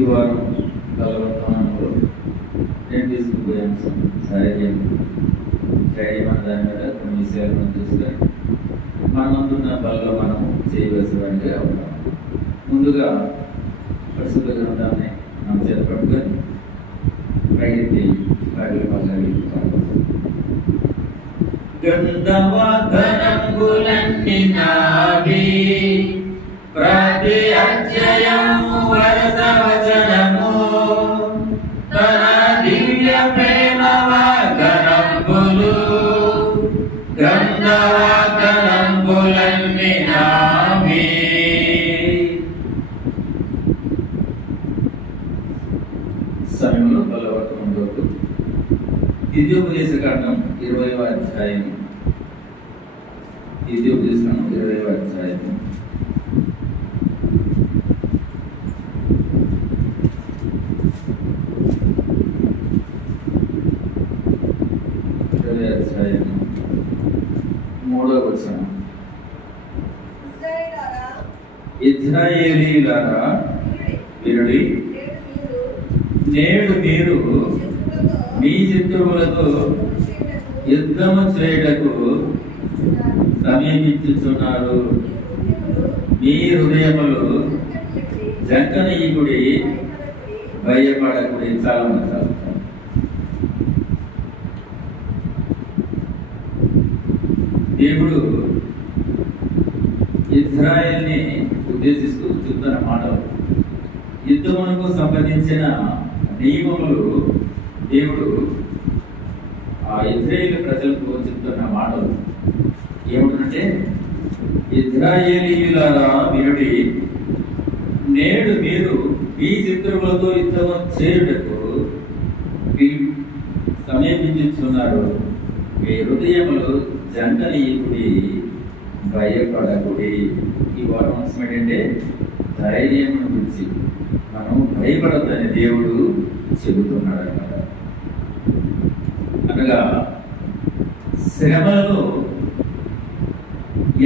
ఈ వారం బలవర్తమానంలో నేను తీసుకుపోయే అంశం ధైర్యం అన్న దాని మీద కొన్ని విషయాలు మనం చూసుకొని మనమందున్న బలలో మనం చేయవలసినగా ఉంటాం. ముందుగా పరిశుద్ధ గ్రంథాన్ని మనం చేతపట్టుకొని ప్రయత్ని బైబిల్ పల్లవి గంధవాదనంబులన్నీ నావి ప్రతి అధ్యాయము వరస వచనము తన దివ్య ప్రేమ వాగ్దానములు గంధవాదనంబులన్నీ నావి. సమయంలో బలవర్తమంలోకి ద్వితీయోపదేశకాండం 20వ అధ్యాయం. ద్వితీయోపదేశకాండం 20వ అధ్యాయం. అధ్యాయం 3వ వచనం. ఇశ్రాయేలీయులారా వినుడి, నేడు మీరు మీ శత్రువులతో యుద్ధము చేయుటకు సమీపించుచున్నారు. మీ హృదయములు జంకనీయుడి, భయపడకుడి. చాలా మంది దేవుడు ఇశ్రాయేల్ని ఉద్దేశిస్తూ చెప్తున్న మాటలు, యుద్ధమునకు సంబంధించిన నియమములు దేవుడు ఆ ఇశ్రాయేలు ప్రజలకు చెప్తున్న మాటలు ఏమిటంటే, ఇశ్రాయేలీయులారా వినుడి, నేడు మీరు మీ శత్రువులతో యుద్ధము చేయుటకు సమీపించుచున్నారు. మీ హృదయములు జంకనీయుడి, భయపడకుడి. ఈ వారం అంశం ఏంటంటే ధైర్యం గురించి. మనం భయపడద్దని దేవుడు చెబుతున్నాడు అన్నమాట. అనగా శ్రమలను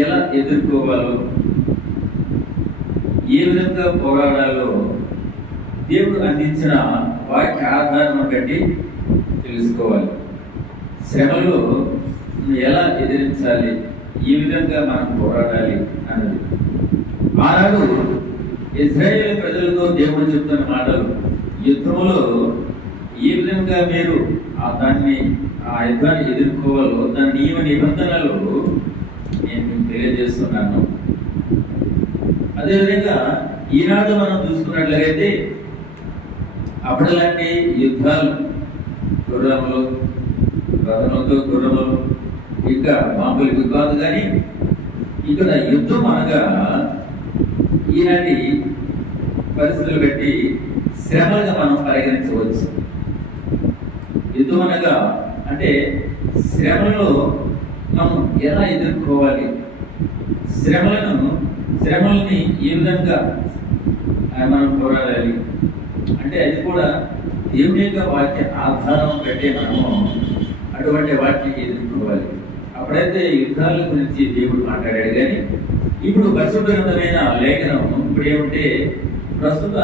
ఎలా ఎదుర్కోవాలో, ఏ విధంగా పోరాడాలో దేవుడు అందించిన వాక్య ఆధారం బట్టి తెలుసుకోవాలి. శ్రమలో ఎలా ఎదిరించాలి, ఈ విధంగా మనం పోరాడాలి అన్నది. ఆనాడు ఇశ్రాయేలు ప్రజలతో దేవుడు చెప్తున్న మాటలు, యుద్ధములో ఏ విధంగా మీరు ఆ యుద్ధాన్ని ఎదుర్కోవాలో దాని నియమ నిబంధనలు నేను మీకు తెలియజేస్తున్నాను. అదేవిధంగా ఈనాడు మనం చూసుకున్నట్లయితే అప్పటిలాంటి యుద్ధాలు, గుర్రములు, రథములతో గుర్రములు, ఇంకా మామూలు ఇవి కాదు. కానీ ఇక్కడ యుద్ధం అనగా ఈనాటి పరిస్థితులు బట్టి శ్రమలుగా మనం పరిగణించవచ్చు. యుద్ధం అనగా అంటే శ్రమలో మనం ఎలా ఎదుర్కోవాలి, శ్రమలని ఏ విధంగా మనం పోరాడాలి అంటే అది కూడా దేవుని యొక్క వాక్య ఆధారం బట్టే మనము అటువంటి వాటిని ఎదుర్కోవాలి. అప్పుడైతే యుద్ధాల గురించి దేవుడు మాట్లాడాడు. కానీ ఇప్పుడు పరిశుభ్రమైన లేఖనం ఇప్పుడు ఏమంటే, ప్రస్తుత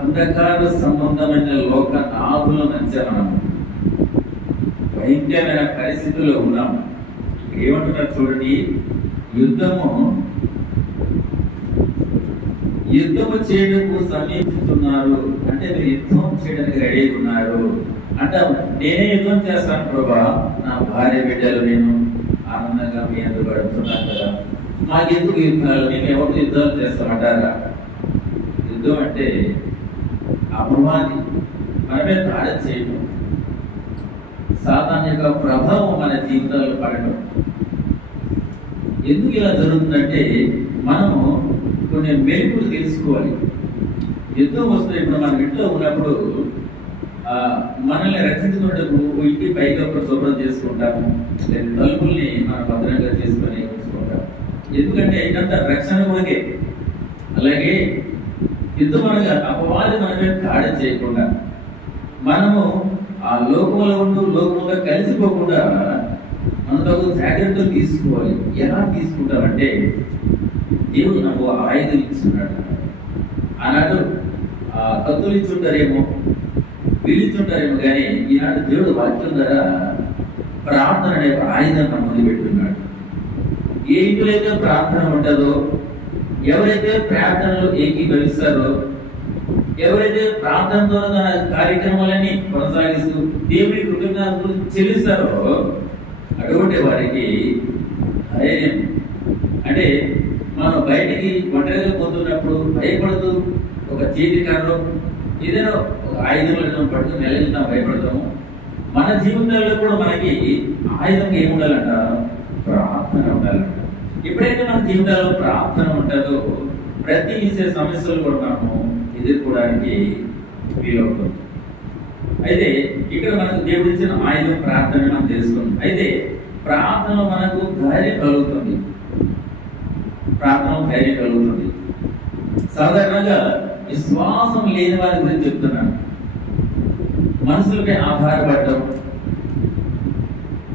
అంధకార సంబంధమైన లోక నాదుల మధ్య మనం భయంకరమైన పరిస్థితుల్లో ఉన్నాం. ఇక్కడ ఏమంటున్నారు చూడండి, యుద్ధము చేయడానికి సమీపిస్తున్నారు. అంటే మీరు యుద్ధం చేయడానికి రెడీ ఉన్నారు అంటే, నేనే యుద్ధం చేస్తాను ప్రభా, నా భార్య బిడ్డలు నేను ఆనందంగా మీ అందరూ గడుపుతున్నాను కదా, మాకెందుకు యుద్ధాలు, మేము ఎవరు యుద్ధాలు చేస్తామంటారా? యుద్ధం అంటే అపవాది మనమే దాడి చేయడం, సాతాను యొక్క ప్రభావం మన జీవితాల్లో పడటం. ఎందుకు ఇలా జరుగుతుందంటే మనము కొన్ని మెరుగులు తెలుసుకోవాలి. యుద్ధం వస్తే ఇప్పుడు మన ఇంట్లో ఉన్నప్పుడు మనల్ని రక్షించుకున్నట్టు ఇంటి పైగా శుభ్రం చేసుకుంటాము, తలుపుల్ని మనం భద్రంగా చేసుకొని ఉంచుకుంటాము. ఎందుకంటే ఇదంతా రక్షణ కొరకే. అలాగే యుద్ధం అనగా అపవాది మనమే దాడి చేయకుండా మనము ఆ లోకంలో ఉంటూ లోకంలో కలిసిపోకుండా మనం తగు జాగ్రత్తలు తీసుకోవాలి. ఎలా తీసుకుంటామంటే, దేవుడు నాకు ఆయుధం ఇస్తున్నాడు. ఆనాడు కత్తులు ఇచ్చుంటారేమో, వీళ్ళిచ్చుంటారేమో, కానీ ఈనాడు దేవుడు వాక్యం ద్వారా ప్రార్థన అనే ఆయుధం మన ముందు పెట్టున్నాడు. ఏ ఇంటిలో ప్రార్థన ఉంటుందో, ఎవరైతే ప్రార్థనలో ఏకీభవిస్తారో, ఎవరైతే ప్రార్థనతో కార్యక్రమాలన్నీ కొనసాగిస్తూ దేవుడి కృతజ్ఞతలు చెల్లిస్తారో అటువంటి వారికి ధైర్యం. అంటే మనం బయటికి ఒంటరిగా పోతున్నప్పుడు భయపడుతూ ఒక చేతి కర్రలో ఏదైనా ఒక ఆయుధం పట్టుకుని వెళ్ళిన భయపడతాము. మన జీవితాల్లో కూడా మనకి ఆయుధంగా ఏముండాలంట? ప్రార్థన ఉండాలంట. ఎప్పుడైతే మన జీవితాల్లో ప్రార్థన ఉంటుందో ప్రతి విషయ సమస్యలు కూడా మనము ఎదుర్కోవడానికి వీలవుతుంది. అయితే ఇక్కడ మనకు దేవుడు ఇచ్చిన ఆయుధం ప్రార్థన మనం తెలుసుకున్నాం. అయితే ప్రార్థనలో మనకు ధైర్యం కలుగుతుంది. ప్రార్థన ధైర్యం కలుగుతుంది. సాధారణంగా విశ్వాసం లేని వారి గురించి చెప్తున్నాను. మనసులపై ఆధారపడటం,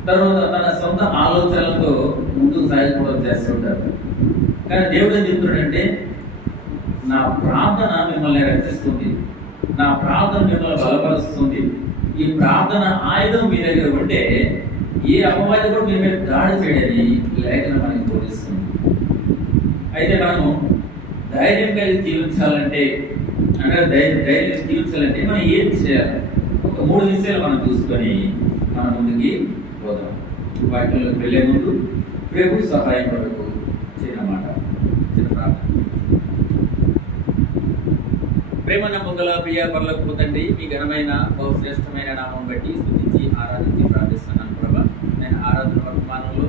తర్వాత తన సొంత ఆలోచనలతో ముందుకు సాగిపోవడం చేస్తుంటారు. కానీ దేవుడు ఏం చెప్తున్నాడంటే, నా ప్రార్థన మిమ్మల్ని రక్షిస్తుంది, నా ప్రార్థన మిమ్మల్ని బలపరుస్తుంది. ఈ ప్రార్థన ఆయుధం మీ దగ్గర ఉంటే ఏ అపవాది కూడా మీ మీద దాడి చేయడని లేఖనం మనకి బోధిస్తుంది. అయితే మనము ధైర్యం కలిగి జీవించాలంటే, అంటే ధైర్యం జీవించాలంటే మనం ఏం చేయాలి? ఒక 3 విషయాలు మనం చూసుకొని మన ముందుకి పోదాం. వాటిలోకి వెళ్ళే ముందు ప్రభు సహాయం కొరకు చిన్న ప్రార్థన. ప్రేమ నమ్మకల ప్రియ పరలోకపు తండ్రి, మీ ఘనమైన బహుశ్రేష్టమైన నామం బట్టి స్తుతించి ఆరాధించి ప్రార్థిస్తున్నాను ప్రభా. నేను ఆరాధన వర్తమానంలో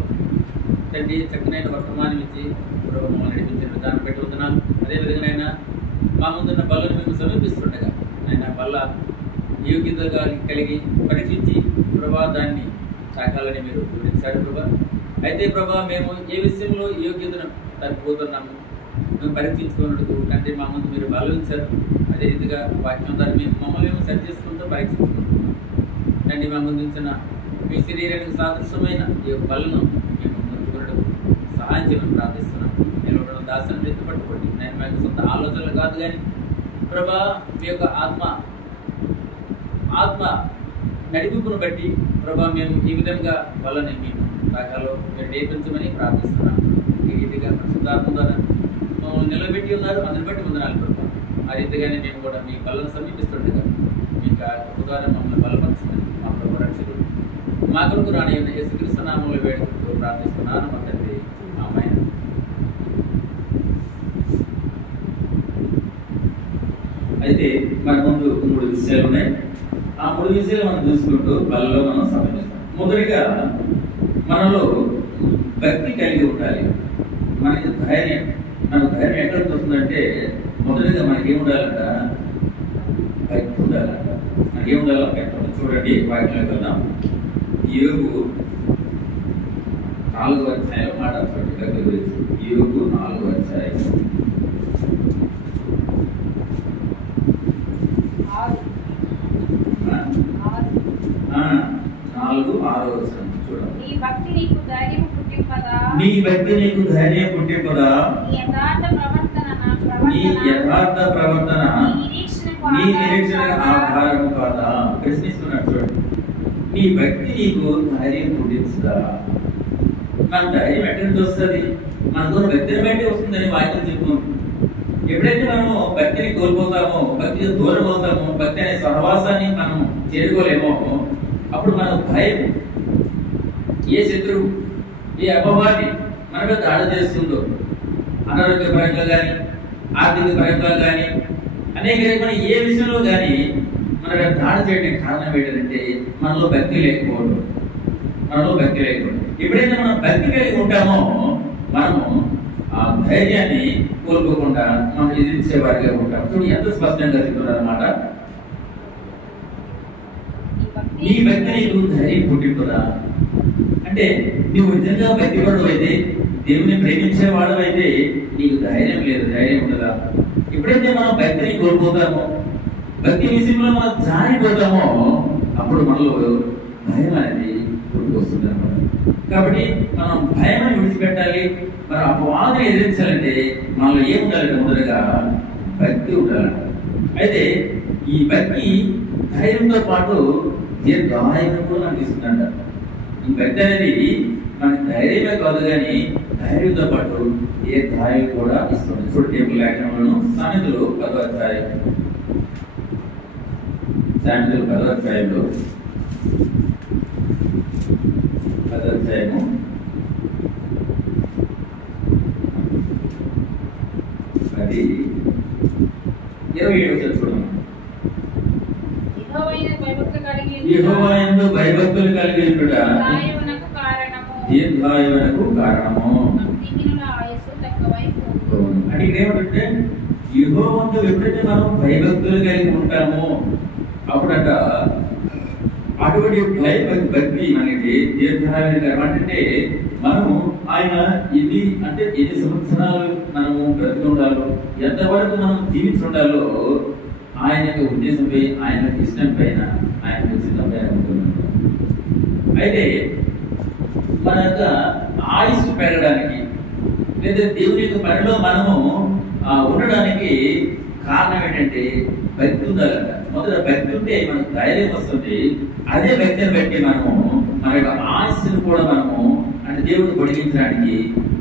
తండ్రి చక్కనైన వర్తమానం ఇచ్చి ప్రభు మమ్మల్ని నడిపించిన విధానం పెట్టి ఉంటున్నాను. అదేవిధంగా మా ముందున్న బల్లను మేము సమీపిస్తుండగా ఆయన బల్ల యోగ్యతగా కలిగి పరీక్షించి ప్రభా దాన్ని తాకాలని మీరు వివరించారు ప్రభా. అయితే ప్రభా మేము ఏ విషయంలో యోగ్యతను తగ్గిపోతున్నాము మేము పరీక్షించుకున్నట్టు తండ్రి మా ముందు మీరు బలవించారు. అదే రీతిగా వాక్యం ద్వారా మేము మమ్మల్ని సరి చేసుకుంటూ పరీక్షించుకుంటున్నాం. తండ్రి మా ముందు ఉంచిన మీ శరీరానికి సాదృశ్యమైన ఈ యొక్క బలను మేము ముందుకున్నట్టు సహాయం చేయమని ప్రార్థిస్తున్నాం. నిలబడడం దాసాన్ని ఎత్తు పట్టుకోండి. నేను మా యొక్క సొంత ఆలోచనలు కాదు కానీ ప్రభా మీ యొక్క ఆత్మ నడిపింపును బట్టి ప్రభా మేము ఈ విధంగా వాళ్ళని మేము రాగాలో మీరు నేర్పించమని ప్రార్థిస్తున్నాం. ఈ రీతిగా పరిశుద్ధాత్మ ద్వారా మమ్మల్ని నిలబెట్టి ఉన్నారు, అందరిని బట్టి వందనాలు ప్రభా. ఆ రీతిగానే మేము కూడా మీ బలను సమీపిస్తుండగా మీ కృప ద్వారా మమ్మల్ని బలపరచమని మా ప్రభు రక్షకుడు మా కొరకు రాని యేసుక్రీస్తు నామములో వేడుకుంటూ ప్రార్థిస్తున్నాను మా తండ్రి, ఆమేన్. అయితే మన ముందు 3 విషయాలు ఉన్నాయి. ఆ 3 విషయాలు మనం చూసుకుంటూ బలలో మనం సమీపిస్తాం. మొదటిగా మనలో భక్తి కలిగి ఉండాలి. మనకి ధైర్యం ఎక్కడికి వస్తుందంటే మొదటిగా మనకి ఏముండాలంట? భక్తి ఉండాలంట. మనకి ఏముండాలంట? చూడండి వాక్యంలోకి వెళ్దాం. యోబు 4వ అధ్యాయం మాట చూడండి. భక్తి గురించి యోబు 4వ అధ్యాయం 4-6 వచనం చూడండి. నీ భక్తి నీకు ధైర్యం పుట్టింపదా? నీ యథార్థ ప్రవర్తన నీ నిరీక్షణకు ఆధారం కాదా? ప్రశ్నిస్తున్నాడు చూడండి. నీ భక్తి నీకు ధైర్యం పుట్టించుదా? మన ధైర్యం ఎక్కడి నుంచి వస్తుంది? మనతో భక్తిని బట్టి వస్తుందని వాక్యం చెప్పుకుంటాం. ఎప్పుడైతే మనము భక్తిని కోల్పోతామో, భక్తికి దూరం అవుతామో, భక్తి అనే సహవాసాన్ని మనం చేరుకోలేమో అప్పుడు మనకు భయం, ఏ శత్రువు, ఏ అపవాది మన మీద దాడి చేస్తుందో, అనారోగ్య పరంగా కానీ, ఆర్థిక పరంగా కానీ, అనేక రకమైన ఏ విషయంలో కానీ మన మీద దాడి చేయడానికి కారణం ఏంటంటే మనలో భక్తి లేకపోవడం. ఎప్పుడైతే మనం భక్తి కలిగి ఉంటామో మనము ఆ ధైర్యాన్ని కోల్పోకుండా మనం ఎదిరించే వారిగా ఉంటాం. చూడు ఎంత స్పష్టంగా చెప్తున్నారు అన్నమాట. నీ భక్తి నీకు ధైర్యం పుట్టింపురా అంటే నువ్వు నిజంగా భక్తిపడు అయితే, దేవుని ప్రేమించేవాడు అయితే నీకు ధైర్యం లేదు, ధైర్యం ఉండదా? ఎప్పుడైతే మనం భక్తిని కోల్పోతామో, భక్తి విషయంలో మనం జారిపోతామో అప్పుడు మనలో భయం అనేది పుట్టుకొస్తుంది అన్నమాట. కాబట్టి మనం భయాన్ని విడిచిపెట్టాలి. మనం అపవాదిని ఎదిరించాలంటే మనలో ఏముండాలంటే మొదటగా భక్తి ఉండాలంట. అయితే ఈ భక్తి ధైర్యంతో పాటు దీర్ఘాయువును కూడా మనకి ఇస్తుందంట. ఈ భక్తి అనేది మనకి ధైర్యమే కాదు కానీ ధైర్యంతో పాటు దీర్ఘాయువు కూడా ఇస్తుంది. చూడు టేబుల్ లేఖనంలో సామెతలు 10వ అధ్యాయం, సామెతలు 10వ అధ్యాయంలో 10వ అధ్యాయము 10:27 చూడండి. యెహోవాయందు భయభక్తులు కలిగి ఉండుట దీర్ఘాయువునకు కారణము. అంటే ఇక్కడ ఏమంటే యెహోవాయందు ఎప్పుడైతే మనం భయభక్తులు కలిగి ఉంటామో అప్పుడట అటువంటి భక్తి మనకి దీర్ఘాయువు. అంటే మనము ఆయన ఎన్ని సంవత్సరాలు మనము బ్రతికి ఉండాలో, ఎంతవరకు మనం జీవించి ఉండాలో ఆయన యొక్క ఉద్దేశంపై, ఆయన ఇష్టం పైన, ఆయన చిత్తం పైన ఉంటుంది. అయితే మన యొక్క ఆయుష్ పెరగడానికి లేదా దేవుని యొక్క పనిలో మనము ఉండడానికి కారణం ఏంటంటే భక్తి ఉండాలంట. మొదట భక్తి ఉంటే మనకు ధైర్యం వస్తుంది. అదే భక్తిని బట్టి మనము మన యొక్క ఆయుష్ను కూడా మనము అంటే దేవుడు పొడిగించడానికి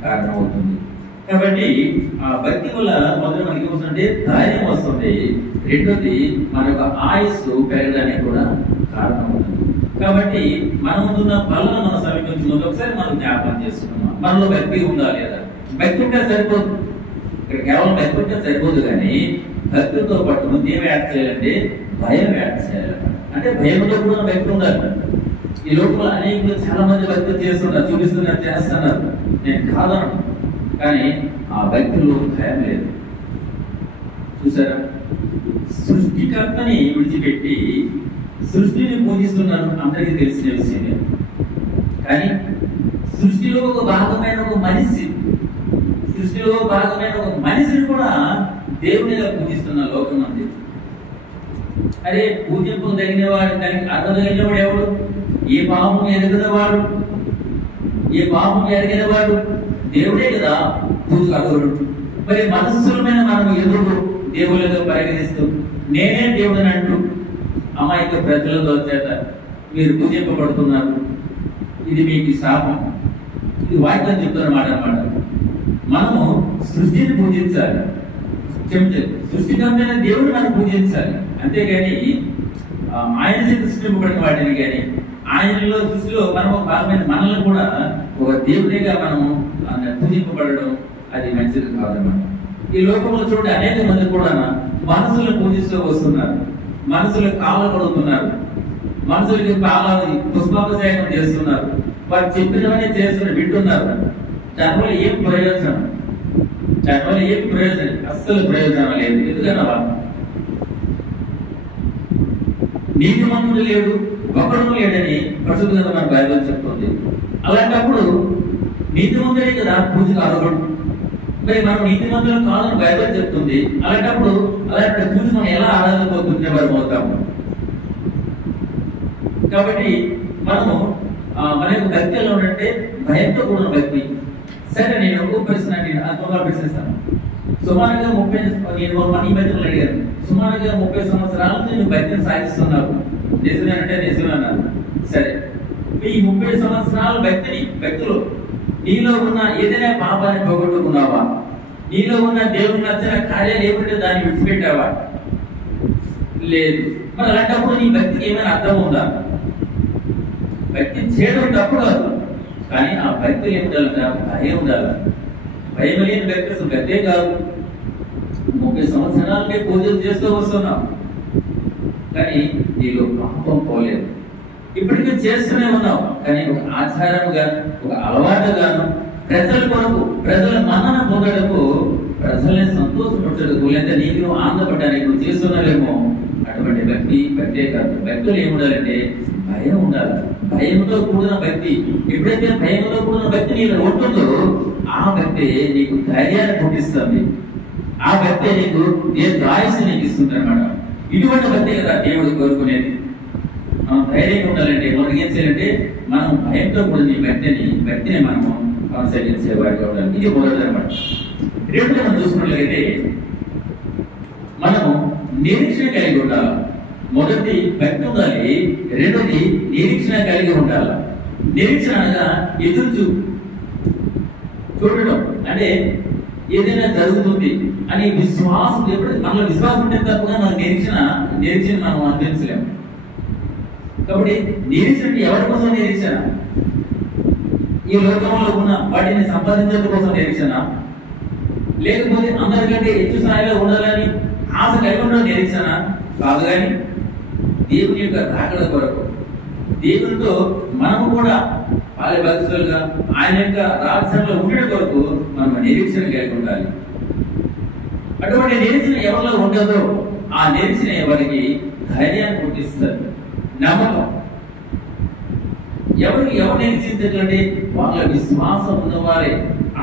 కారణం అవుతుంది. కాబట్టి ఆ భక్తి వల్ల మొదట మనకి ఏమవుతుందంటే ధైర్యం వస్తుంది. రెండోది మన యొక్క ఆయుష్ పెరగడానికి కూడా కారణం అవుతుంది. కాబట్టి మన ముందున్న పనులను మనం సమీపించుకుంటూ ఒకసారి మనం జ్ఞాపకం చేసుకున్నాం, మనలో భక్తి ఉందా లేదా. భక్తి ఉంటే సరిపోదు, ఇక్కడ కేవలం భక్తి ఉంటే సరిపోదు కానీ భక్తితో పాటు ముందు ఏం యాడ్ చేయాలంటే భయం యాడ్ చేయాలన్నమాట. అంటే భయంతో కూడా భక్తి ఉండాలి. ఈ లోపల అనేకులు చాలా మంది భక్తి చేస్తున్నారు, చూపిస్తున్నారు, చేస్తున్నారు. నేను కాదను, కానీ ఆ భక్తులు భయం లేదు. చూసారా, సృష్టికర్తని విడిచిపెట్టి సృష్టిని పూజిస్తున్నారు, అందరికీ తెలిసిన విషయమే. కానీ సృష్టిలో ఒక భాగమైన ఒక మనిషిని కూడా దేవునిగా పూజిస్తున్న లోకం అంది. అరే పూజింపు తగినవాడు, దానికి అర్థం తగినవాడు ఎవడు? ఏ పాపం ఎరిగినవాడు దేవుడే కదా పూజకు అర్హుడు. మరి మనస్సులమైన మనం ఎదురు దేవుళ్ళగా పరిగణిస్తూ నేనే దేవుడని అంటూ అమాయక ప్రజలతో చేత మీరు పూజింపబడుతున్నారు. ఇది మీకు శాపం. ఇది వాక్యం చెప్తున్నమాట అన్నమాట. మనము సృష్టిని పూజించాలి, సృష్టికర్తైన దేవుడు మనం పూజించాలి. అంతేగాని ఆయన సృష్టింపబడిన వాటిని కానీ ఆయనలో సృష్టిలో మనం ఒక భాగమైన మనల్ని కూడా ఒక దేవుడిగా మనము పూజింపబడడం అది మంచిది కాదన్నమాట. ఈ లోకంలో చూడండి, అనేక మంది కూడా మనసులను పూజిస్తూ వస్తున్నారు, మనసులకు కాళ్ళ పడుతున్నారు, మనసులకి పుష్పాభిషేకం చేస్తున్నారు, వారు చెప్పినవన్నీ చేస్తున్నారు, వింటున్నారు. దానివల్ల ఏం ప్రయోజనం? అస్సలు ప్రయోజనం లేదు. ఎందుకన్నా నీతిమంతుడు లేడు, ఒకడు లేడని పరిశుద్ధ గ్రంథం బైబిల్ చెప్తుంది. అలాంటప్పుడు నీతిమంతుడే కదా పూజకు అర్హుడు. మరి మనం నీతిమంతులు కాదని బైబిల్ చెప్తుంది. అలాంటప్పుడు అలాంటి పూజ మనం ఎలా ఆరాధనపోతుంటే వారు అవుతాము. కాబట్టి మనము మన యొక్క భక్తి ఎలా ఉంటే భయంతో కూడిన భక్తి. సరే, నేను ఒక ప్రశ్న ఆత్మగా ప్రశ్నిస్తాను. సుమారుగా 30 అడిగారు. సుమారుగా 30 సంవత్సరాలు నేను భక్తిని సాగిస్తున్నాను, నిజమేనంటే నిజమే అన్నారు. సరే, ఈ 30 సంవత్సరాల భక్తిలో నీలో ఉన్న ఏదైనా పాపాన్ని పోగొట్టుకున్నావా? నీలో ఉన్న దేవుని నచ్చిన కార్యాలు ఏమిటో దాన్ని విడిచిపెట్టావా? లేదు. మరి అలాంటప్పుడు నీ భక్తికి ఏమైనా అర్థం ఉందా? భక్తి చేయడం తప్పు కాదు, కానీ ఆ భక్తి ఏమిటాలంటే భయం ఉండాలి. భయం లేని భక్తి అసలు భక్తే కాదు. 30 సంవత్సరాలకే పూజలు చేస్తూ వస్తున్నాం, కానీ నీలో పాపం పోలేదు. ఇప్పటికీ చేస్తూనే ఉన్నాం, కానీ ఒక ఆచారముగా, ఒక అలవాటుగాను, ప్రజల కొరకు, ప్రజల మన్నన పొందడకు, ప్రజల్ని సంతోషపరచడకు, లేదా నీకు ఆనందపడడానికి నువ్వు చేస్తున్నావేమో. అటువంటి భక్తే కాదు. భక్తులు ఏముండాలంటే భయం ఉండాలి. భయంతో కూడిన భక్తి. ఎప్పుడైతే భయంతో కూడిన భక్తి నీకు ఉంటుందో ఆ భక్తి నీకు ధైర్యాన్ని పుట్టిస్తుంది. ఆ భక్తి నీకు దీర్ఘాయుస్సు నీకు ఇస్తుంది అన్నమాట. ఇటువంటి భక్తి కదా దేవుడు కోరుకునేది. మనం ధైర్యంగా ఉండాలంటే మనం ఏం చేయాలంటే మనం భయంతో కూడిన భక్తిని మనము కొనసాగించే వారిగా ఉండాలి. ఇది మొదటి అన్నమాట. రెండు మనం చూసుకున్నట్లయితే మనము నిరీక్షణ కలిగి ఉండాలి. మొదటి భక్తి ఉండాలి, రెండోది నిరీక్షణ కలిగి ఉండాలి. నిరీక్షణ అనగా ఎదురు చూడటం, అంటే ఏదైనా జరుగుతుంది అని విశ్వాసం. ఎప్పుడు మనలో విశ్వాసం ఉంటే తప్పగా మన నిరీక్షణ మనం అందించలేము. కాబట్టి నిరీక్షణ ఎవరి కోసం నిరీక్షణ? ఈ లోకంలో ఉన్న వాటిని సంపాదించడం కోసం నిరీక్షణ, లేకపోతే అందరికంటే ఎక్కువ స్థాయిలో ఉండాలని ఆశ కలిగి ఉండడం నిరీక్షణ కాదు. కానీ దేవుని యొక్క రాకడ కొరకు, దేవునితో మనము కూడా పాలి భక్తులుగా ఆయన యొక్క రాజ్యంలో ఉండడం కొరకు మనం నిరీక్షణ కలిగి ఉండాలి. అటువంటి నిరీక్షణ ఎవరిలో ఉండదో ఆ నిరీక్షణ ఎవరికి ధైర్యాన్ని పుట్టిస్తారు, నమ్మకం. ఎవరు నిరీక్షించట్లంటే వాళ్ళ విశ్వాసం ఉన్నవారే.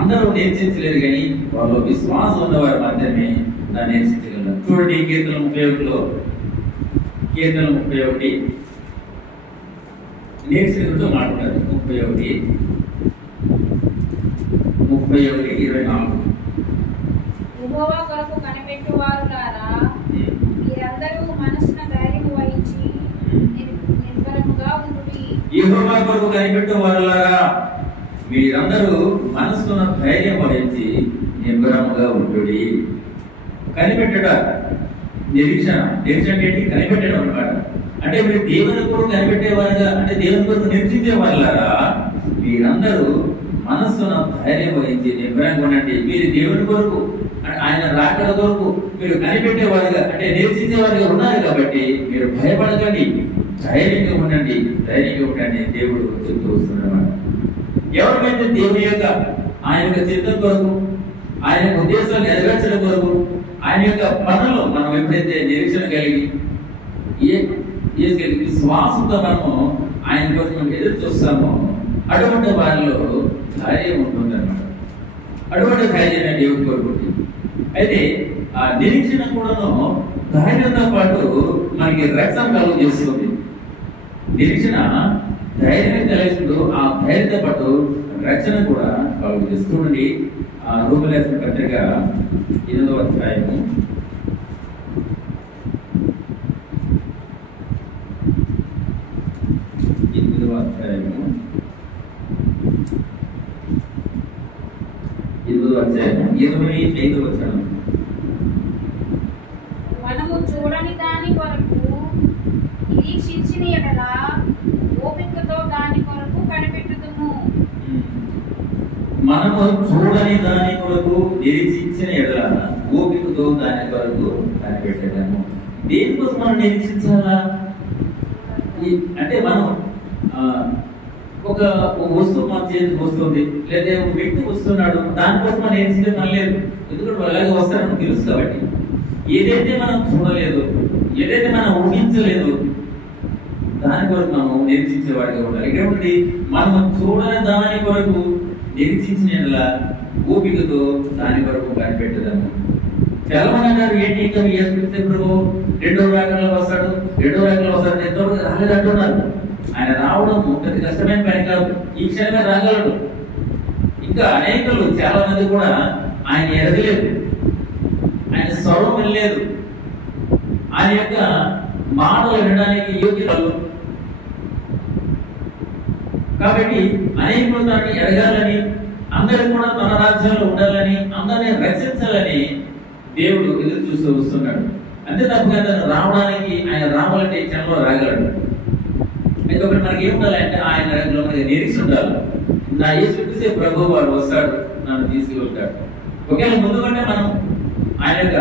అందరూ నిరీక్షించలేరు, కానీ వాళ్ళ విశ్వాసం ఉన్నవారు మాత్రమే దాన్ని నిరీక్షించగలరు. చూడండి కీర్తన 31లో, కీర్తన 31 నిరీక్షణతో మాట్లాడారు. 31:24 యెహోవా కొరకు కనిపెట్టువారులారా, మీరందరూ మనస్సున ధైర్యం వహించి నిర్భయముగా ఉండుడి. యెహోవా కొరకు కనిపెట్టువారులారా, మీరందరూ మనస్సున ధైర్యం వహించి నిర్భయముగా ఉండుడి. కనిపెట్టడ నిరీక్షణ ఏంటి? కనిపెట్టడం అన్నమాట. అంటే మీరు దేవుని కొరకు కనిపెట్టేవారుగా, అంటే దేవుని కొరకు నిరీక్షించే వాళ్ళారా, మీరందరూ మనస్సున ధైర్యం వహించి నిర్భయంగా ఉండండి. మీరు దేవుని కొరకు, ఆయన రాకడ కొరకు మీరు కనిపెట్టేవారుగా, అంటే నిరీక్షించేవారుగా ఉన్నారు కాబట్టి మీరు భయపడకండి, ధైర్యంగా ఉండండి. దేవుడు చెప్తూ వస్తున్నాడు. ఎవరికైతే దేవుని యొక్క ఆయన యొక్క చిత్తం కొరకు, ఆయన యొక్క ఉద్దేశాలు నెరవేర్చడం కొరకు, ఆయన యొక్క పనులు మనం ఎప్పుడైతే నిరీక్షణ కలిగి విశ్వాసంతో మనము ఆయన కొరకు మనం ఎదురు చూస్తామో అటువంటి వారిలో ధైర్యం ఉంటుంది అన్నమాట. అటువంటి ధైర్యాన్ని దేవుడు కోరుకుంటుంది. అయితే ఆ నిరీక్షణ కూడాను ధైర్యంతో పాటు మనకి రక్షణ కలుగు చేస్తుంది. నిరీక్షణ ధైర్యం కలిగిస్తూ ఆ ధైర్యంతో పాటు రక్షణ కూడా కలుగు చేస్తుంది. ఆ రోమిలేసిన పత్రిక 8వ అధ్యాయము 25వ వచనం. మనము చూడని దాని కొరకు నిరీక్షించిన ఎడల ఓపికతో దాని కొరకు కనిపెట్టుదుము. మనము చూడని దాని కొరకు నిరీక్షించిన ఎడల ఓపికతో దాని కొరకు కనిపెట్టడము. దేనికోసం మనం నిరీక్షించాలా? అంటే మనం ఒక వస్తువు మన చేతికి వస్తుంది, లేదా ఒక వ్యక్తి వస్తున్నాడు, దానికోసం మనం నిరీక్షించే పని లేదు. ఎందుకంటే అలాగే వస్తారని తెలుసు కాబట్టి. ఏదైతే మనం చూడలేదు, ఏదైతే మనం ఊహించలేదు, దాని కొరకు మనం నిరీక్షించేవాడిగా ఉండాలి. ఇక్కడ మనం చూడని దాని కొరకు నిరీక్షించిన ఓపికతో దాని కొరకు కనిపెట్టదాము. చాలా మంది అన్నారు, ఏంటి ఇంకా ఇప్పుడు 2వ రాకడలో వస్తాడు, 2వ రాకడలో వస్తాడు, ఎంతవరకు రాలేదంటున్నారు. ఆయన రావడం పెద్ద కష్టమైన పని కాదు, ఈ క్షణమే రాగలడు. ఇంకా అనేకలు చాలా మంది కూడా ఆయన ఎరగలేదు, ఆయన స్వరం వినలేదు, ఆయన యొక్క మాటలు వినడానికి యోగ్యులు. కాబట్టి అనేకులు దాన్ని ఎడగాలని, అందరూ కూడా తన రాజ్యంలో ఉండాలని, అందరినీ రక్షించాలని దేవుడు ఎదురు చూస్తూ వస్తున్నాడు. అంతే తప్పగా తను రావడానికి, ఆయన రావాలంటే ఈ క్షణంలో రాగలడు. అయితే ఒకటి మనకి ఏం ఉండాలంటే ఆయన మనకి నిరీక్ష ఉండాలి. నా యేసు ప్రభు వాడు వస్తాడు, నన్ను తీసుకువెళ్తాడు. ఒకవేళ ముందుకంటే మనం ఆయన యొక్క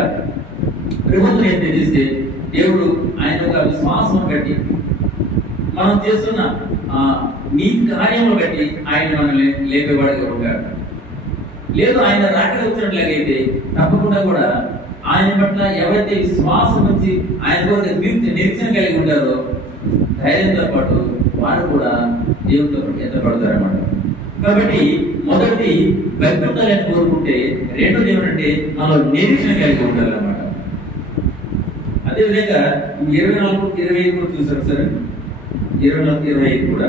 ప్రభుత్వం ఏం తెలిస్తే దేవుడు ఆయన యొక్క విశ్వాసం బట్టి మనం చేస్తున్న నీతి కార్యములు బట్టి ఆయన మనల్ని లేపేవాడుగా ఉంటాడు. లేదు ఆయన రాకడ వచ్చినట్లయితే తప్పకుండా కూడా ఆయన పట్ల ఎవరైతే విశ్వాసం వచ్చి ఆయన కూడా నిరీక్షణ కలిగి ఉంటారో ధైర్యంతో పాటు వారు కూడా దేవునితో ఎత్తపడతారన్నమాట. కాబట్టి మొదటి భక్తి ఉండాలని కోరుకుంటే, రెండోది ఏమంటే మనలో నిరీక్షణ కలిగి ఉండాలన్నమాట. అదేవిధంగా 24-25 కూడా చూసారు సార్. 24-25 కూడా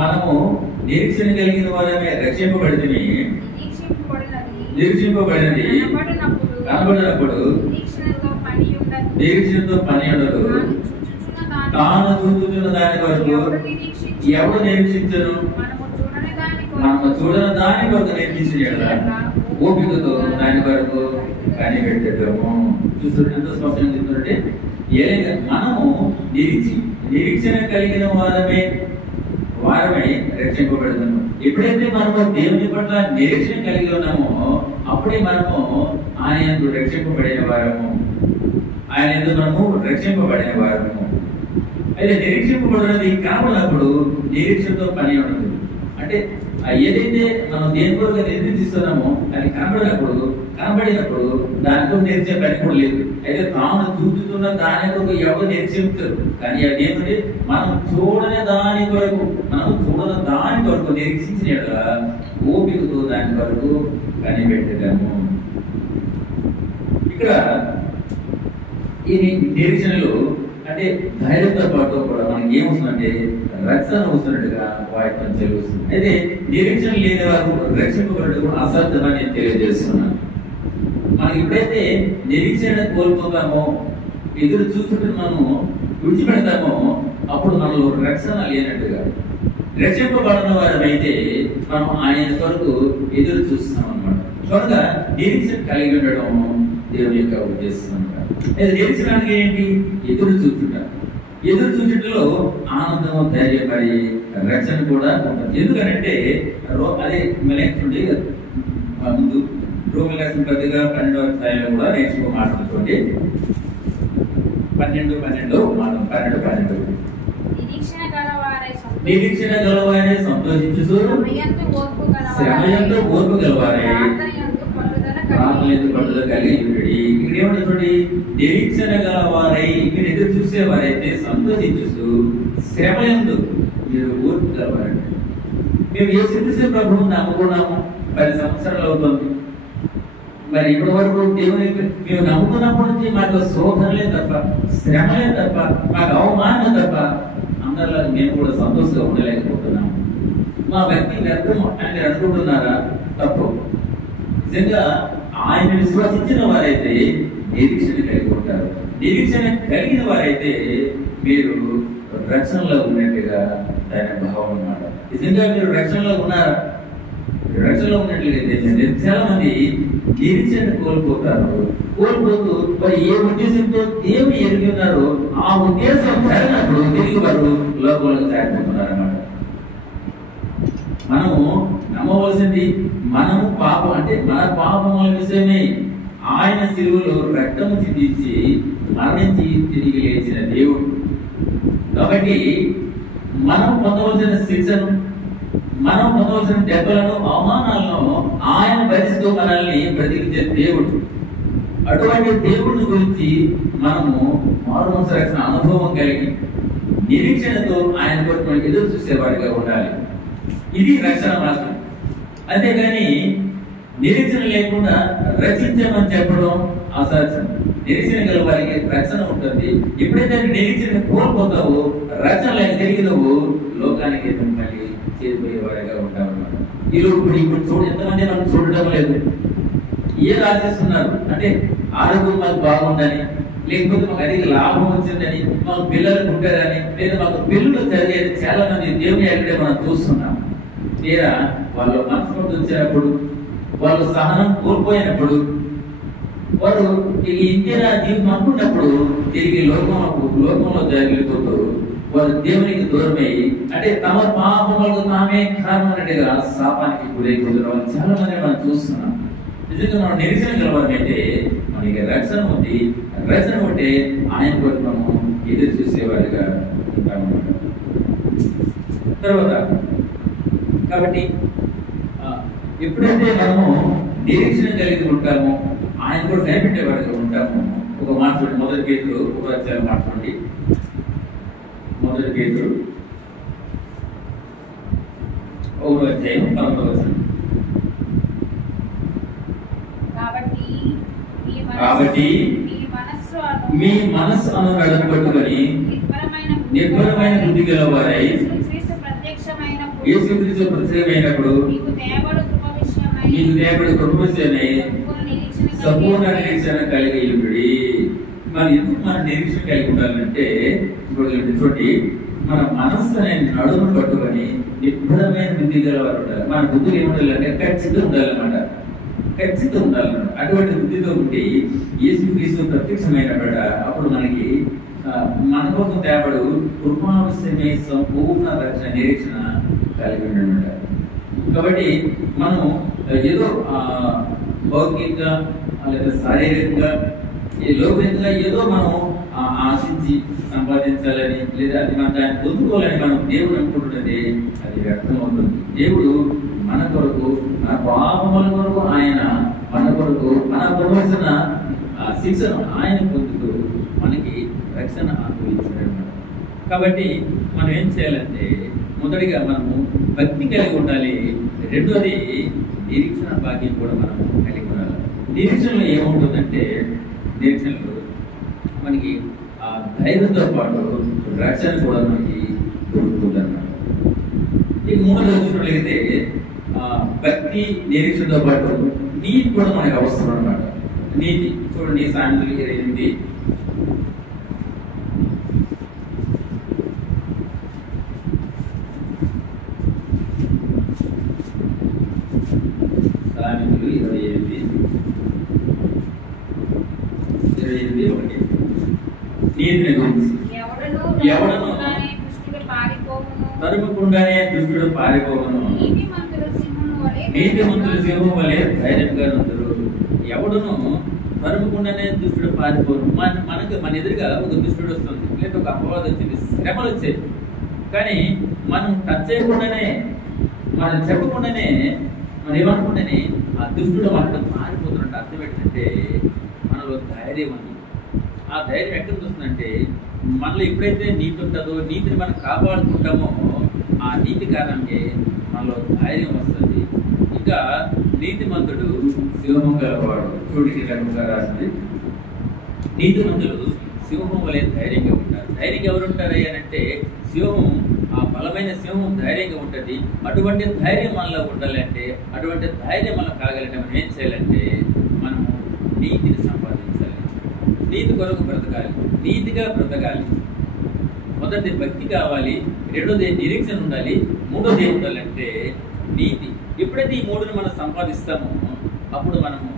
మనము నిరీక్షణ కలిగిన వారమే రక్షింపబడితే నిరీక్షింపబడినది కనబడినప్పుడు నిరీక్షణతో పని ఉండదు. తాను చూచుచున్న దాని వరకు ఎవరు నిరీక్షించరు? మనము చూడని దాని కొరకు నిరీక్షించడం ఓపికతో దాని వరకు కనిపెట్టడము. చూస్తుంటే ఎంత స్పష్టంగా చెప్తుంటే మనము నిరీక్షణ కలిగిన వారమై రక్షింపబడుతున్నాము. ఎప్పుడైతే మనము దేవుని పట్ల నిరీక్షణ కలిగి ఉన్నామో అప్పుడే మనము ఆయన యందు రక్షింపబడిన వారము, ఆయన యందు మనము రక్షింపబడిన వారము. అయితే నిరీక్షింపబడినది కానప్పుడు నిరీక్షణతో పని ఉండదు. అంటే ఏదైతే మనం దేని కొరకు నిరీక్షిస్తున్నామో అది కనబడినప్పుడు దానితో నిరీక్షణ పని కూడా లేదు. అయితే తాను చూచుతున్న దాని కొరకు ఎవరు నిరీక్షించరు. కానీ అదేమిటి? మనం చూడని దాని కొరకు నిరీక్షించిన ఓపికతో దాని కొరకు కనిపెట్టదాము. ఇక్కడ ఈ నిరీక్షణలో అంటే ధైర్యంతో పాటు కూడా మనకి ఏమవుతుందంటే రక్షణ వస్తున్నట్టుగా వాటి తెలుస్తుంది. అయితే నిరీక్షణ లేని వారు రక్షింపబడటం అసాధ్యమని నేను తెలియజేస్తున్నాను. మనకి ఎప్పుడైతే నిరీక్షణ కోల్పోతామో, ఎదురు చూసుకుంటూ మనము విడిచిపెడతామో అప్పుడు మనలో రక్షణ లేనట్టుగా. రక్షింపబడిన వారైతే మనం ఆయన కొరకు ఎదురు చూస్తున్నాం అన్నమాట. కనుక నిరీక్షణ కలిగి ఉండడం దేవుని యొక్క ఉద్దేశం అన్నమాట. నిరీక్షణానికి ఏంటి? ఎదురు చూచుటలో ఆనందం, ధైర్యపడి రక్షణ కూడా ఉంటుంది. ఎందుకనంటే అదే చూడండి ముందు రోమిల రాసిన పత్రిక 12వ అధ్యాయంలో కూడా నేర్చుకో మాట్లాడుకోండి. 12 నిరీక్షణ గలవారే సంతోషించు, శ్రమయందు ఓర్పు గలవారే పట్టుదల కలిగి ఉండి. ఇక్కడ ఏమంటే చూడండి, నిరీక్షణ గలవారై మీరు ఎదురు చూసేవారైతే సంతోషించు, శ్రమయందు మీరు ఓర్పు గలవారండి. మేము యేసుక్రీస్తు ప్రభువుని నమ్ముకున్నాము, 10 సంవత్సరాలు అవుతుంది. మరి ఇప్పటి వరకు దేవుని మేము నమ్ముకున్నప్పటి నుంచి మాకు శోధనలే తప్ప, శ్రమలే తప్ప, మాకు అవమానం తప్ప అందరిలో మేము కూడా సంతోషంగా ఉండలేకపోతున్నాము. మా వ్యక్తి వ్యర్థం అని మీరు అనుకుంటున్నారా? తప్పు. నిజంగా ఆయన విశ్వసించిన వారైతే నిరీక్షణ కలిగి ఉంటారు. నిరీక్షణ కలిగిన వారైతే మీరు రక్షణలో ఉన్నట్టుగా దాని భావం అన్నమాట. నిజంగా మీరు రక్షణలో ఉన్నారా? రక్షణలో ఉన్నట్లయితే చాలా మంది నిరీక్షణ కోల్పోతూ మరి ఏ ఉద్దేశంతో దేవుని ఎరిగి ఉన్నారో ఆ ఉద్దేశం జరిగినప్పుడు తిరిగి వారు లోకంలోకి సాగిపోతున్నారు అన్నమాట. మనము నమ్మవలసింది మనము పాపం అంటే మన పాపముల విషయమే ఆయన శిలువలో రక్తము చిందించి మరణించి తిరిగి లేచిన దేవుడు. కాబట్టి మనం పొందవలసిన శిక్షను, మనం పొందవలసిన దెబ్బలను, అవమానాలను ఆయన భరిస్తూ మనల్ని బ్రతికించే దేవుడు. అటువంటి దేవుడిని గురించి మనము మారుమనసు రక్షణ అనుభవం కలిగి నిరీక్షణతో ఆయన కొరకు మనం ఎదురు చూసేవాడిగా ఉండాలి. ఇది రక్షణ మార్గం. అంతేగాని నిరీక్షణ లేకుండా రక్షించమని చెప్పడం అసాధ్యం. నిరీక్షణ గల వారికి రక్షణ ఉంటుంది. ఎప్పుడైతే నిరీక్షణ కోల్పోతావో, రక్షణ లేక తిరిగినవు లోకానికి మళ్ళీ చేరిపోయేవారిగా ఉంటామన్నమాట. ఇప్పుడు ఎంతమంది మనం చూడటం లేదు. ఏం ఆశిస్తున్నారు అంటే ఆరోగ్యం మాకు బాగుందని, లేకపోతే మాకు అడిగి లాభం వచ్చిందని, మాకు పిల్లలు పుట్టారని, లేదా మాకు పిల్లలు జరిగేది. చాలా మంది దేవుని ఎక్కడే మనం చూస్తున్నాం. తీరా వాళ్ళు మనస్ఫూర్తి వచ్చినప్పుడు, వాళ్ళు సహనం కోల్పోయినప్పుడు, వారు ఇంతే నా జీవితం అనుకున్నప్పుడు తిరిగి లోకంలో జరిగిపోతూ వారు దేవునికి దూరమై అంటే తమ పాపములకు తామే కారణమైనట్టుగా శాపానికి గురైపోతున్న వాళ్ళు చాలా మంది మనం చూస్తున్నాం. నిజంగా మనం నిరీక్షణ గలవారైతే మనకి రక్షణ ఉంది. రక్షణ ఉంటే ఆయన కొరకు మనము ఎదురు చూసేవాడిగా ఉంటామన్నమాట. తర్వాత కాబట్టి ఎప్పుడైతే మనము నిరీక్షణ కలిగి ఉంటామో ఆయన కూడా కనిపెట్టేవాడిగా ఉంటాము. ఒక మాట చూడండి, 1 పేతురు 1వ అధ్యాయం మాట్లాడండి. 1 పేతురు 1వ అధ్యాయం 11వ వచనం. కాబట్టి మీ మనస్సు అనురాగం పట్టుకొని నిర్భరమైన బుద్ధి గల వారై యేసుక్రీస్తు ప్రత్యక్షమైనప్పుడు మీకు దేవుడి కృపచేతనే సంపూర్ణ నిరీక్షణ కలిగి ఉండి. మరి ఎందుకు మనం నిరీక్షణ కలిగి ఉండాలంటే ఇప్పుడు చూడండి, మన మనస్సు అనే నడుమును పట్టుకొని నిబ్బరమైన బుద్ధి గలవారు ఉండాలి. మన బుద్ధులు ఏముండాలంటే ఖచ్చితంగా ఉండాలన్నమాట, ఖచ్చితంగా ఉండాలన్నమాట. అటువంటి బుద్ధితో ఉండి యేసుక్రీస్తు ప్రత్యక్షమైనప్పుడు అప్పుడు మనకి మన కోసం తేపడు కృపావశ్యమే సంపూర్ణ రక్షణ నిరీక్షణ కలిగి ఉండమాట. కాబట్టి మనం ఏదో భౌతికంగా లేదా శారీరకంగా లౌకికంగా ఏదో మనం ఆశించి సంపాదించాలని లేదా అది మన దాన్ని పొందుకోవాలని మనం దేవుడు అనుకుంటున్నది అది వ్యర్థం అవుతుంది. దేవుడు మన కొరకు, మన పాపముల కొరకు ఆయన మన కొరకు మన పొందవలసిన శిక్షను ఆయన పొందుతూ మనకి రక్షణ అనుభవించారన్నమాట. కాబట్టి మనం ఏం చేయాలంటే మొదటిగా మనము భక్తి కలిగి ఉండాలి. రెండోది నిరీక్షణ భాగ్యం కూడా మనం కలిగి ఉండాలి. నిరీక్షణలో ఏముంటుందంటే నిరీక్షణలో మనకి ఆ ధైర్యంతో పాటు రక్షణ కూడా మనకి దొరుకుతుంది అన్నమాట. ఇక మూడోది చూసినట్లయితే భక్తి నిరీక్షణతో పాటు నీతి కూడా మనకి అవసరం అన్నమాట. నీతి చూడండి, సామెతలు 28 నీతిని గురించి ఎవడను తరుముకుండానే దుష్టుడు పారిపోవును, నీతిమంతులు సింహం వలె ధైర్యంగా ఉంటారు. ఎవడును తరుముకుండానే దుష్టుడు పారిపోను. మన ఎదురుగా ఒక దుష్టుడు వస్తుంది, లేదా ఒక అపవాదం వచ్చింది, శ్రమలు వచ్చాయి, కానీ మనం టచ్ చేయకుండానే, మనం చెప్పకుండానే, మనం ఏమనుకుంటేనే ఆ దుష్టుడు మనకు పారిపోతున్నట్టు అర్థం ఏంటంటే మనలో ధైర్యం ఉంది. ఆ ధైర్యం ఎక్కడ వస్తుందంటే మనలో ఎప్పుడైతే నీతి ఉంటుందో, నీతిని మనం కాపాడుకుంటామో ఆ నీతి కారణంగా మనలో ధైర్యం వస్తుంది. ఇంకా నీతిమంతుడు సింహం గలవాడు. చూడండి కనుక రాసింది, నీతిమంతులు సింహం వలె ధైర్యంగా ఉంటారు. ధైర్యంగా ఎవరు ఉంటారు అంటే సింహం, ఆ బలమైన సింహం ధైర్యంగా ఉంటుంది. అటువంటి ధైర్యం మనలో ఉండాలంటే, అటువంటి ధైర్యం మనం కాగలంటే మనం ఏం చేయాలంటే మనము నీతిని సంపాదించాలి, నీతి కొరకు బ్రతకాలి, నీతిగా బ్రతకాలి. మొదటి భక్తి కావాలి, రెండోది నిరీక్షణ ఉండాలి, మూడోది ఏం ఉండాలంటే నీతి. ఎప్పుడైతే ఈ మూడుని మనం సంపాదిస్తామో అప్పుడు మనము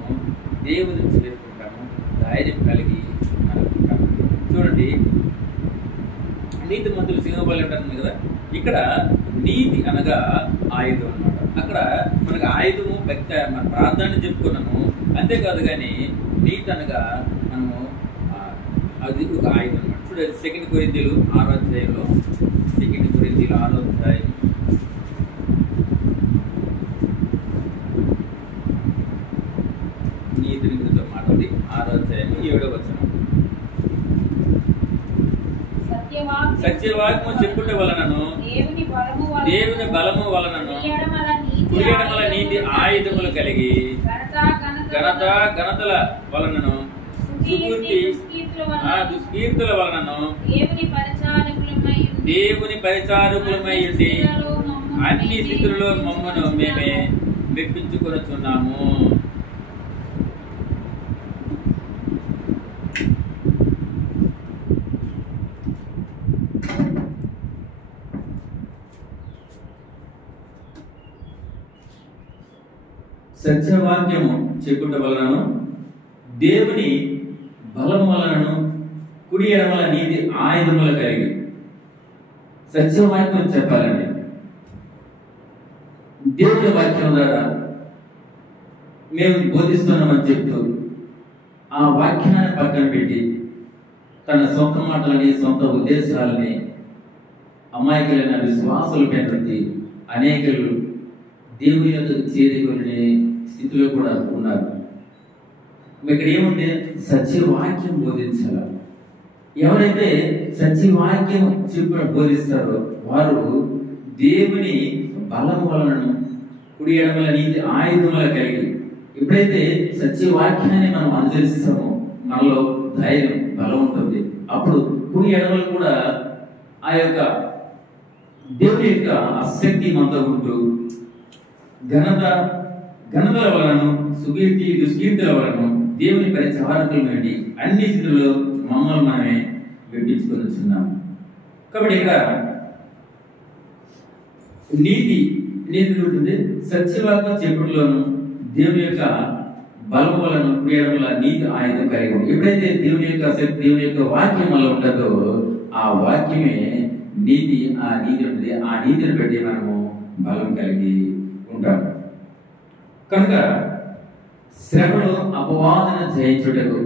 దేవుని చేరుకుంటాము, ధైర్యం కలిగి అనుకుంటాము. చూడండి, నీతి మంతులు సింహబలి అంటారు కదా, ఇక్కడ నీతి అనగా ఆయుధం అన్నమాట. అక్కడ మనకు ఆయుధము భక్తి, మన ప్రార్థన చెప్పుకున్నాము, అంతేకాదు కానీ నీతి అనగా మనము అది ఒక ఆయుధం అన్నమాట. చూడండి, 2 కొరింథీయులు 6వ అధ్యాయంలో, 2 కొరింథీయులు 6వ అధ్యాయం నీతిని గురించి మాట్లాడి 6వ అధ్యాయం 7వ వచనం. సత్యవాక్యము చెప్పుట వలనను దేవుని బలము వలనను కుడియడమల నీతి ఆయుధములు కలిగి ఘనతల వలనను దుష్కీర్తుల వలనను దేవుని పరిచారకులమై ఉండి అన్ని స్థితులలో మమ్మను మేమే మెప్పించుకొనుచున్నాము. సత్యవాక్యము చెప్పుట వలనను దేవుని బలము వలనను కుడి ఎడమల నీతి ఆయుధముల కలిగి. సత్యవాక్యం చెప్పాలండి. దేవుని వాక్యం ద్వారా మేము బోధిస్తున్నామని చెప్తూ ఆ వాక్యాన్ని పక్కన పెట్టి తన సొంత మాటలని, సొంత ఉద్దేశాలని అమాయకులైన విశ్వాసులు పెట్టి అనేకులు దేవుని యొక్క చేరుకునే స్థితిలో కూడా ఉన్నారు. ఇక్కడ ఏముంటే సత్యవాక్యం బోధించాల. ఎవరైతే సత్యవాక్యం చెప్పిన బోధిస్తారో వారు దేవుని బలము వలనను కుడి ఎడమల నీతి ఆయుధముల కలిగి. ఎప్పుడైతే సత్యవాక్యాన్ని మనం అనుసరిస్తామో మనలో ధైర్యం, బలం ఉంటుంది. అప్పుడు కుడి ఎడమలు కూడా ఆ యొక్క దేవుని యొక్క ఆసక్తి మనతో ఉంటూ ఘనతల వలన సుకీర్తి దుష్కీర్తుల వలన దేవుని పరిచారకుల నుండి అన్ని స్థితుల్లో మమ్మల్ని మనమే విడిపించుకొనిచున్నాము. కాబట్టి ఇక్కడ నీతి ఉంటుంది. సత్యవాక్యం చెప్పుడులోను దేవుని యొక్క బలం వలన క్రియల నీతి ఆయుధం కలిగి ఉంది. ఎప్పుడైతే దేవుని యొక్క వాక్యం వల్ల ఉంటుందో ఆ వాక్యమే నీతి. ఆ నీతి ఉంటుంది. ఆ నీతిని బట్టి మనము బలం కలిగి ఉంటాము. కనుక శ్రమలో అపవాదన జయించుటకు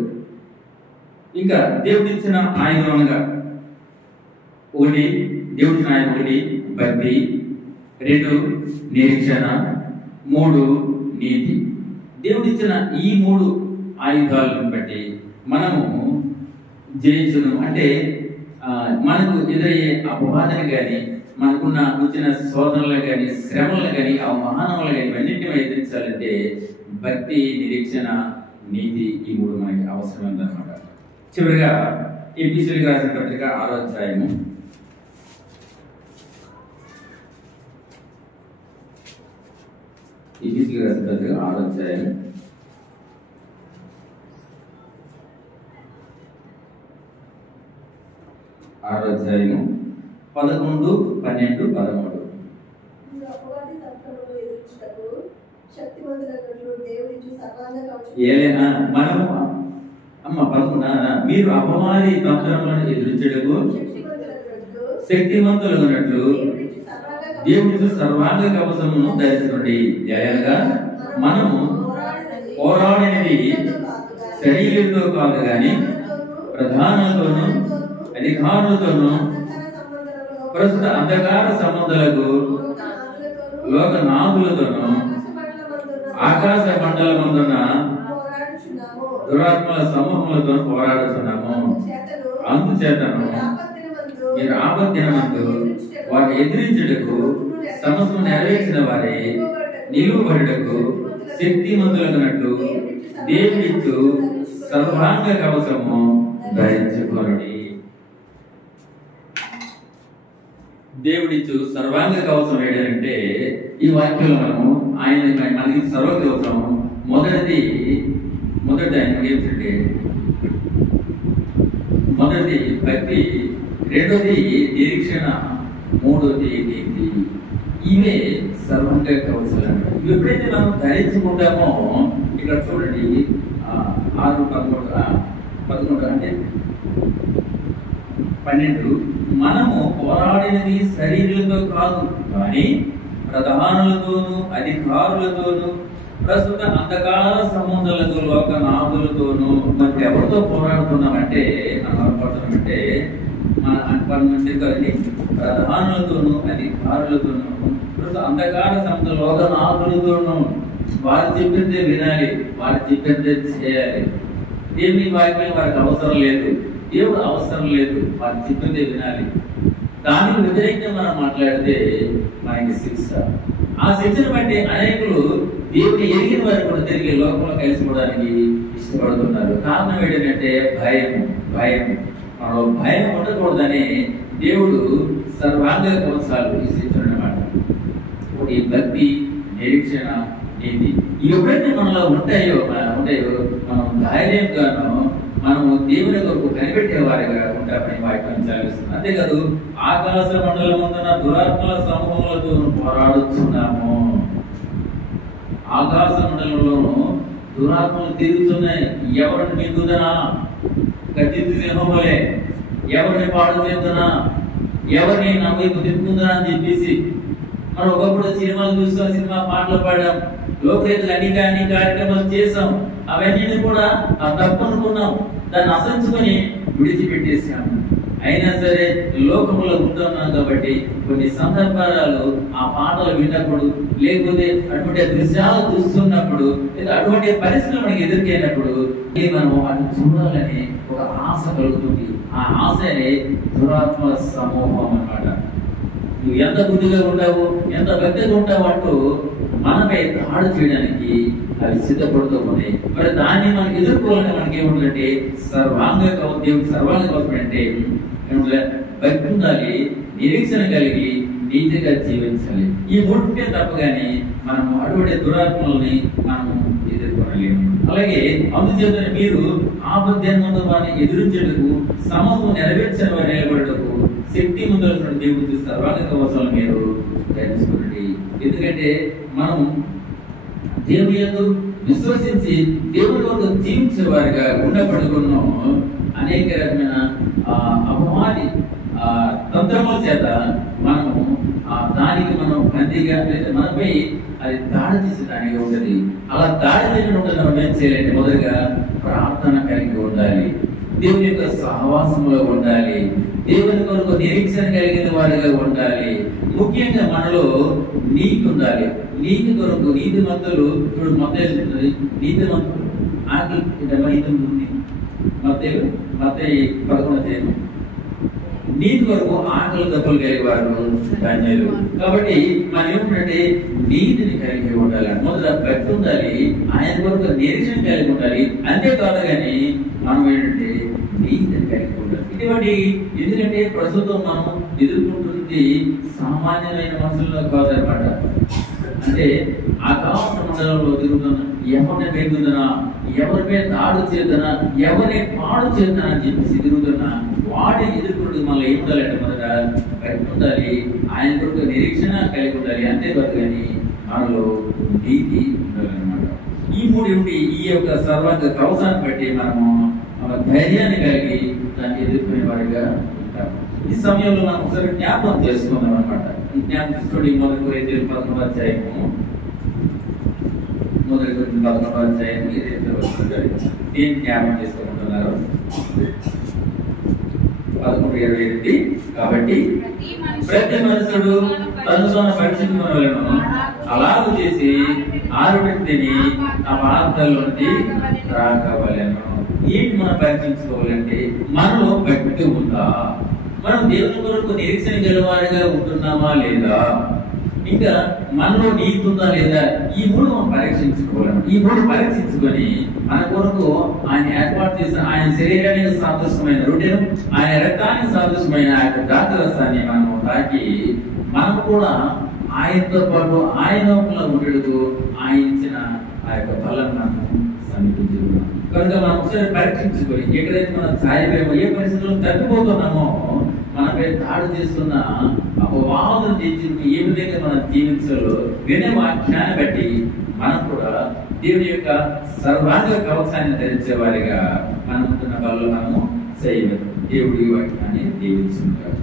ఇంకా దేవుడిచ్చిన ఆయుధం అనగా ఒకటి దేవుడిచ్చిన ఆయుధం, ఒకటి భక్తి, 2 నిరీక్షణ, 3 నీతి. దేవుడిచ్చిన ఈ 3 ఆయుధాలను బట్టి మనము జయించును. అంటే మనకు ఎదురయ్యే అపవాదన కానీ, మనకున్న వచ్చిన శోధనలు కానీ, శ్రమలు కానీ, అవమానములు కానీ ఇవన్నింటినీ ఎదిరించాలంటే భక్తి, నిరీక్షణ, నీతి ఈ 3 మనకి అవసరమైందన్నమాట. చివరిగా ఎఫెసీయులకు రాసిన పత్రిక 6వ అధ్యాయము ఎఫెసీయులకు రాసిన పత్రిక 6వ అధ్యాయము 11, 12, 13. మనము అమ్మ 11 మీరు అపవాది తంత్రములను ఎదురించుటకు శక్తివంతులగునట్లు దేవుడితో సర్వాంగ కవచమును ధరించుకోండి. జయగా మనము పోరాడినది శరీరంతో కాదు గాని ప్రధానులతోనూ అధికారులతోనూ ప్రస్తుత అంధకార సంబంధాలకు లోకనాథులతోనూ ఆకాశ మండలమందున్న దురాత్మల సమూహములతో పోరాడుతున్నాము. అందుచేతను మీరు ఆపత్తినమందు వారిని ఎదిరించుటకు సమస్యను నెరవేర్చిన వారే నిలువబడుటకు శక్తిమంతులకున్నట్లు దేవుడిచ్చు సర్వాంగ కవచము ధరించుకోండి. దేవుడిచ్చు సర్వాంగ కవచం ఏంటంటే ఈ వాక్యంలో మనము ఆయన మనకి సర్వ కవచం మొదటి ఆయన ఏంటంటే మొదటిది భక్తి, 2ది నిరీక్షణ, 3ది నీతి. ఇవే సర్వాంగ కవచాలు. ఇవి ఎప్పుడైతే మనం ధరించుకుంటామో ఇక్కడ చూడండి 6, 11 అంటే 12 మనము పోరాడినది శరీరులతో కాదు కానీ ప్రధానులతోనూ అధికారులతోనూ ప్రస్తుత అంధకార సంబంధాలతో లోకనాథులతోనూ మరి ఎవరితో పోరాడుతున్నామంటే మనం పడుతున్నామంటే ప్రధానులతోనూ అధికారులతోనూ ప్రస్తుత అంధకార సంబంధ లోకనాథులతోనూ వారు చెప్పిందే వినాలి, వారు చెప్పిందే చేయాలి. దేవుని వాక్యం వారికి అవసరం లేదు, దేవుడు అవసరం లేదు, వారు చెప్పిందే వినాలి. దానికి వ్యతిరేకంగా మనం మాట్లాడితే మనకి శిక్ష. ఆ శిక్షను బట్టి అనేకులు దేవుని ఎరిగిన వారు కూడా తిరిగి లోకంలో కలిసిపోవడానికి ఇష్టపడుతున్నారు. కారణం ఏంటంటే భయం. మనలో భయం ఉండకూడదని దేవుడు సర్వాంగ కవచాలు ఇస్తున్నాడన్నమాట. ఒకటి భక్తి, నిరీక్షణ, నీతి. ఇవి ఎప్పుడైతే మనలో ఉంటాయో మనం ధైర్యంగాను మనము దేవుని కొరకు కనిపెట్టేవారిగా ఉంటామని వాక్యం చదివిస్తుంది. అంతేకాదు ఆకాశ మండలమందున దురాత్మల సమూహములతో పోరాడుతున్నాము. ఆకాశ మండలంలోనూ దురాత్మలు తిరుగుతున్నాయి. ఎవరిని మింగుదనా, గర్జించు సింహములే, ఎవరిని పాడు చేద్దునా, ఎవరిని నా వైపు తిప్పుకుందా అని చెప్పేసి మనం ఒకప్పుడు సినిమాలు చూస్తాం, సినిమా పాటలు పాడాం, లోకరీతులు అన్ని కార్యక్రమాలు చేసాం. అవన్నీ కూడా ఆ తప్పు అనుకున్నాం, దాన్ని అసహించుకొని విడిచిపెట్టేసాము. అయినా సరే లోకంలో ఉంటున్నాం కాబట్టి కొన్ని సందర్భాలు ఆ పాటలు విన్నప్పుడు, లేకపోతే అటువంటి దృశ్యాలు చూస్తున్నప్పుడు, లేదా అటువంటి పరిస్థితులు మనకి ఎదుర్కొన్నప్పుడు మనం అది చూడాలని ఒక ఆశ కలుగుతుంది. ఆ ఆశనే దురాత్మల సమూహం అన్నమాట. నువ్వు ఎంత బుద్ధిగా ఉంటావు, ఎంత భక్తిగా ఉంటావు అంటూ మనపై దాడి చేయడానికి అవి సిద్ధపడుతూ ఉన్నాయి. మరి దాన్ని మనం ఎదుర్కోవాలని మనకి ఏముంటుందంటే సర్వాంగ కవచం అంటే భక్తి ఉండాలి, నిరీక్షణ కలిగి నీతిగా జీవించాలి. ఈ మూడుంటే తప్ప కానీ మనము అటువంటి దురాత్మల్ని మనము ఎదుర్కొనలేము. అలాగే అందుచేతనే మీరు ఆపద్యంతో వారిని ఎదురించేందుకు సమస్తం నెరవేర్చిన వారు నిలబడటకు శక్తి ముందుల దేవుడి సర్వాంగ కవచాలను మీరు ధరించుకోండి. ఎందుకంటే మనం దేవుని యందు విశ్వసించి దేవుని కొరకు జీవించే వారిగా ఉండబడుకున్నాం. అనేక రకమైన అపవాది తంత్రముల చేత మనము దానికి మనం బందీగా లేదా మనపై అది దాడి చేసే దానిగా ఉంటుంది. అలా దాడి చేయకుండా మనం ఏం చేయాలంటే మొదలుగా ప్రార్థన కలిగి ఉండాలి, దేవుని యొక్క సహవాసంలో ఉండాలి, దేవుని కొరకు నిరీక్షణ కలిగిన వారిగా ఉండాలి. ముఖ్యంగా మనలో నీతి ఉండాలి. నీతి కొరకు నీతి మంతులు ఇప్పుడు మొత్తం నీతి మంతులు ఆకలి మొత్తం నీతి కొరకు ఆకలి దప్పులు కలిగేవారు ధన్యులు. కాబట్టి మనం ఏమిటంటే నీతిని కలిగి ఉండాలి, మొదట భక్తి ఉండాలి, ఆయన కొరకు నిరీక్షణ కలిగి ఉండాలి. అంతేకాదు కానీ మనం ఏంటంటే నీతిని కలిగి ఉండాలి. ఇటువంటి ఎందుకంటే ప్రస్తుతం మనం ఎదుర్కొంటుంది సామాన్యమైన మనుషుల్లో కాదనమాట. అంటే ఆకాశ మండలంలో తిరుగుతున్నా, ఎవరిని పెరుగుతున్నా, ఎవరిపై దాడు చేద్దానా, ఎవరిని పాడు చేద్దానా అని చెప్పేసి తిరుగుతున్నా వాటిని ఎదుర్కొంటూ మళ్ళీ ఏం ఉండాలంటే మొదట భక్తి ఉండాలి, ఆయన కొరకు నిరీక్షణ కలిగి ఉండాలి. అంతేకాదు కానీ మనలో నీతి ఉండాలన్నమాట. ఈ మూడు ఉండి ఈ యొక్క సర్వాంగ కవచాన్ని బట్టి మనము ధైర్యాన్ని కలిగి దాన్ని ఎదుర్కొనే వాడిగా ఉంటాము. ఈ సమయంలో మనం ఒకసారి జ్ఞాపకం చేసుకుందాం అనమాట. ఈ జ్ఞాపకం తీసుకోండి. మొదటి కొరింథీయులు 11వ అధ్యాయము, మొదటి కొరింథీయులు 11వ అధ్యాయము 28వ వచనం ఏం జ్ఞాపకం చేసుకుంటున్నారు? 11:28. కాబట్టి ప్రతి మనుషుడు తను తాను పరీక్షించుకోవాలను, అలాగూ చేసి ఆరోగ్యని ఆ ప్రాంతాల్లోకి రాకవలెను. ఏంటి మనం పరీక్షించుకోవాలంటే మనలో భక్తి ఉందా, మనం దేవుని కొరకు నిరీక్షణ గెలవారిగా ఉంటున్నామా లేదా, ఇంకా మనలో నీతి ఉందా లేదా, ఈ మూడు మనం పరీక్షించుకోవాలి. ఈ మూడు పరీక్షించుకొని మన కొరకు ఆయన ఏర్పాటు చేసిన ఆయన శరీరానికి సాదృశ్యమైన రొట్టెను, ఆయన రక్తానికి సాదృశ్యమైన ఆ యొక్క ద్రాక్షరసాన్ని మనము తాకి మనం కూడా ఆయనతో పాటు ఆయన ఉండేందుకు ఆయన ఇచ్చిన ఆ యొక్క ఫలం మనము సమీపించుకున్నాం. కనుక మనం ఒకసారి పరీక్షించుకొని ఎక్కడైతే మనం సాయిపోయామో, ఏ పరిస్థితుల్లో తప్పిపోతున్నామో, మనపై దాడి చేస్తున్న అపవాదం చేసి ఏ విధంగా మనం జీవించాలో వినే వాక్యాన్ని బట్టి మనం కూడా దేవుని యొక్క సర్వాంగ కవచాన్ని ధరించే వారిగా మనం ఉంటున్న వాళ్ళు మనము చేయవచ్చు. దేవుడి వాక్యాన్ని దీవించుకుంటారు.